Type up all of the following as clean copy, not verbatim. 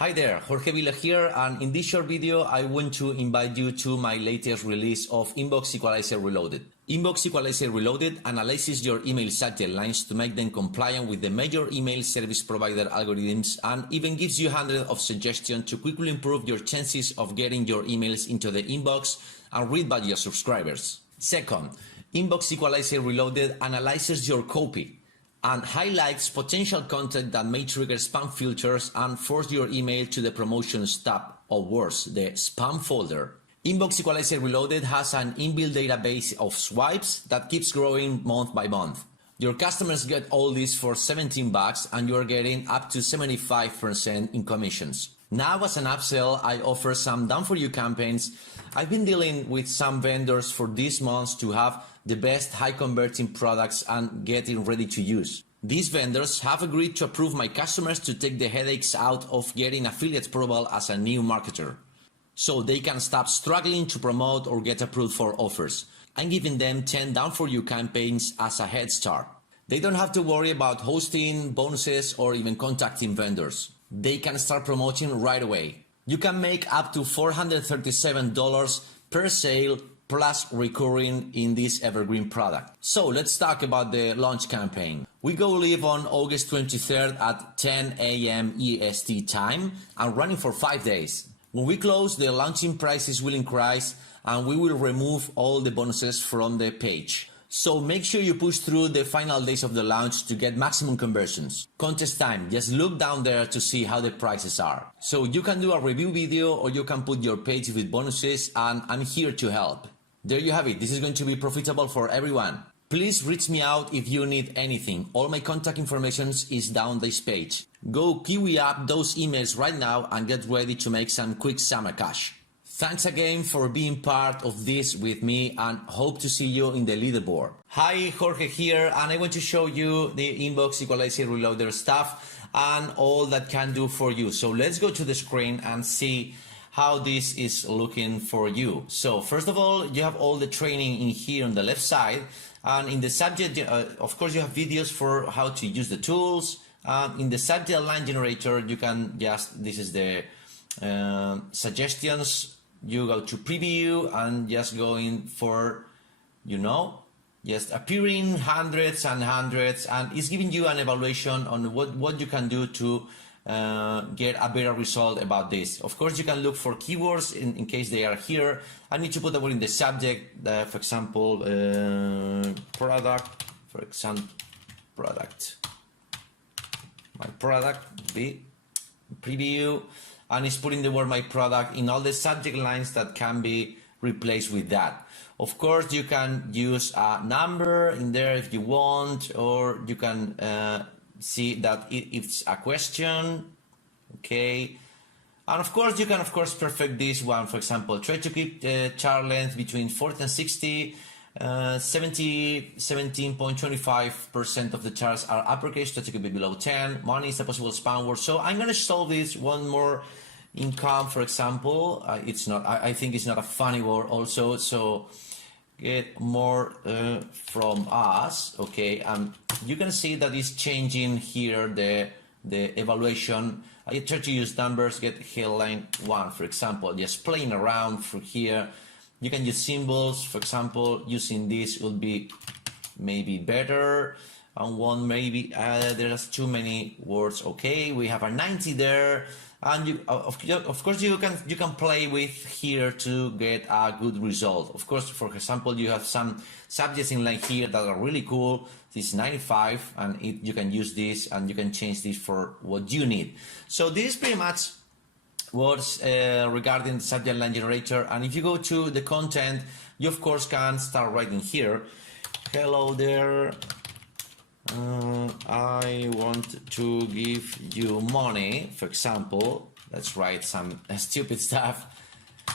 Hi there, Jorge Vila here, and in this short video I want to invite you to my latest release of Inbox Equalizer Reloaded. Inbox Equalizer Reloaded analyzes your email subject lines to make them compliant with the major email service provider algorithms and even gives you hundreds of suggestions to quickly improve your chances of getting your emails into the inbox and read by your subscribers. Second, Inbox Equalizer Reloaded analyzes your copy and highlights potential content that may trigger spam filters and force your email to the promotions tab, or worse, the spam folder. Inbox Equalizer Reloaded has an inbuilt database of swipes that keeps growing month by month. Your customers get all this for $17 and you're getting up to 75% in commissions. Now, as an upsell, I offer some done-for-you campaigns. I've been dealing with some vendors for these months to have the best high-converting products and getting ready to use. These vendors have agreed to approve my customers to take the headaches out of getting affiliate approval as a new marketer, so they can stop struggling to promote or get approved for offers. I'm giving them 10 done-for-you campaigns as a head start. They don't have to worry about hosting, bonuses, or even contacting vendors. They can start promoting right away. You can make up to $437 per sale plus recurring in this evergreen product. So let's talk about the launch campaign. We go live on August 23rd at 10 a.m. EST time and running for 5 days. When we close, the launching prices will increase and we will remove all the bonuses from the page. So make sure you push through the final days of the launch to get maximum conversions. Contest time, just look down there to see how the prices are. So you can do a review video or you can put your page with bonuses, and I'm here to help. There you have it, this is going to be profitable for everyone. Please reach me out if you need anything. All my contact information is down this page. Go kiwi up those emails right now and get ready to make some quick summer cash. Thanks again for being part of this with me and hope to see you in the leaderboard. Hi, Jorge here, and I want to show you the Inbox Equalizer Reloader stuff and all that can do for you. So let's go to the screen and see how this is looking for you. So first of all, you have all the training in here on the left side, and in the subject, of course, you have videos for how to use the tools. In the subject line generator, you can just, this is the suggestions. You go to preview and just going for, just appearing hundreds and hundreds, and it's giving you an evaluation on what you can do to get a better result about this. Of course, you can look for keywords in case they are here. I need to put the word in the subject, for example, product, product. My product, be preview. And it's putting the word my product in all the subject lines that can be replaced with that. Of course, you can use a number in there if you want, or you can see that it's a question, okay? And of course, you can perfect this one. For example, try to keep chart length between 40 and 60. 17.25% of the charts are uppercase, that could be below 10. Money is a possible spam word. So I'm going to solve this one more. Income, for example, it's not. I think it's not a funny word also. So get more from us, okay? You can see that it's changing here the evaluation. I try to use numbers. Get headline 1, for example. Just playing around through here. You can use symbols, for example. Using this will be maybe better. And one maybe there's too many words. Okay, we have a 90 there, and you, of course you can play with here to get a good result. Of course, for example, you have some subjects in line here that are really cool. This is 95, and you can use this and you can change this for what you need. So this is pretty much what's regarding the subject line generator. And if you go to the content, you of course can start writing here. Hello there, I want to give you money, for example. Let's write some stupid stuff.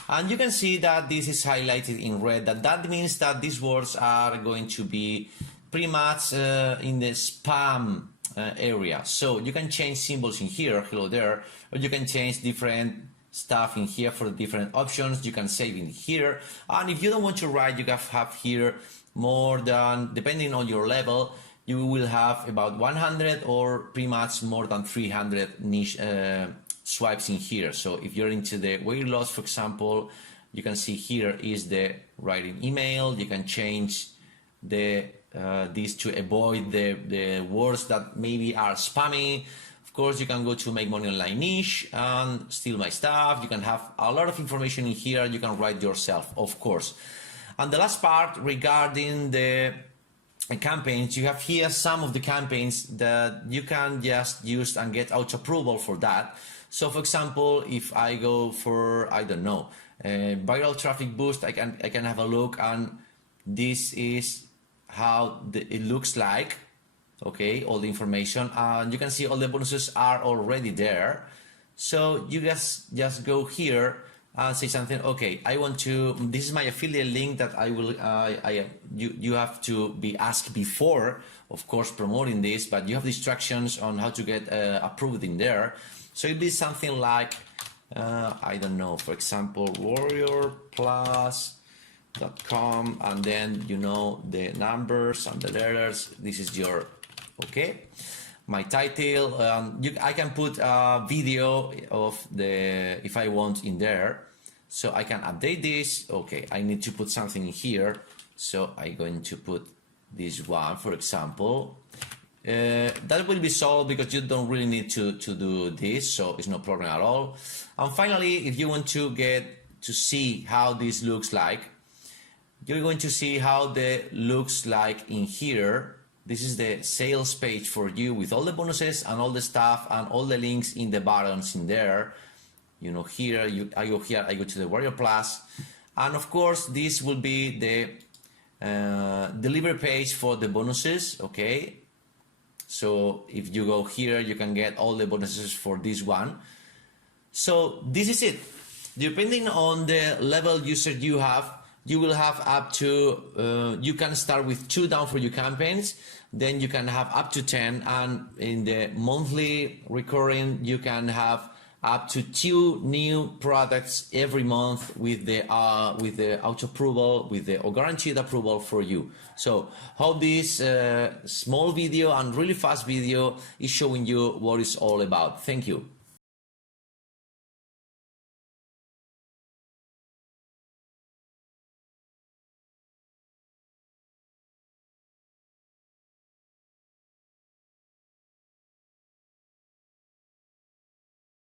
And you can see that this is highlighted in red. That means that these words are going to be pretty much in the spam area. So you can change symbols in here, hello there, or you can change different stuff in here for the different options. You can save in here. And if you don't want to write, you can have here more than, depending on your level, you will have about 100 or pretty much more than 300 niche swipes in here. So if you're into the weight loss, for example, you can see here is the writing email. You can change the this to avoid the words that maybe are spammy. Of course, you can go to make money online niche and steal my stuff. You can have a lot of information in here. You can write yourself, of course. And the last part regarding the campaigns, you have here some of the campaigns that you can just use and get auto approval for that. So for example, if I go for, I don't know, viral traffic boost, I can have a look, and this is how it looks like. Okay, all the information, and you can see all the bonuses are already there. So you guys just go here and say something. Okay, I want to, this is my affiliate link that I will, you have to be asked before, of course, promoting this, but you have instructions on how to get approved in there. So it'd be something like, I don't know, for example, warriorplus.com, and then you know the numbers and the letters. This is your, okay, my title. I can put a video of the, if I want, in there. So I can update this. Okay, I need to put something in here. So I'm going to put this one, for example. That will be solved because you don't really need to do this, so it's no problem at all. And finally, if you want to get to see how this looks like, you're going to see how the looks like in here. This is the sales page for you with all the bonuses and all the stuff and all the links in the buttons in there. You know, here, I go here, I go to the Warrior Plus. And of course, this will be the delivery page for the bonuses, okay? So if you go here, you can get all the bonuses for this one. So this is it. Depending on the level user you have, you will have up to, you can start with 2 down for your campaigns, then you can have up to 10, and in the monthly recurring, you can have up to 2 new products every month with the auto approval, with the guaranteed approval for you. So hope this small video and really fast video is showing you what it's all about. Thank you.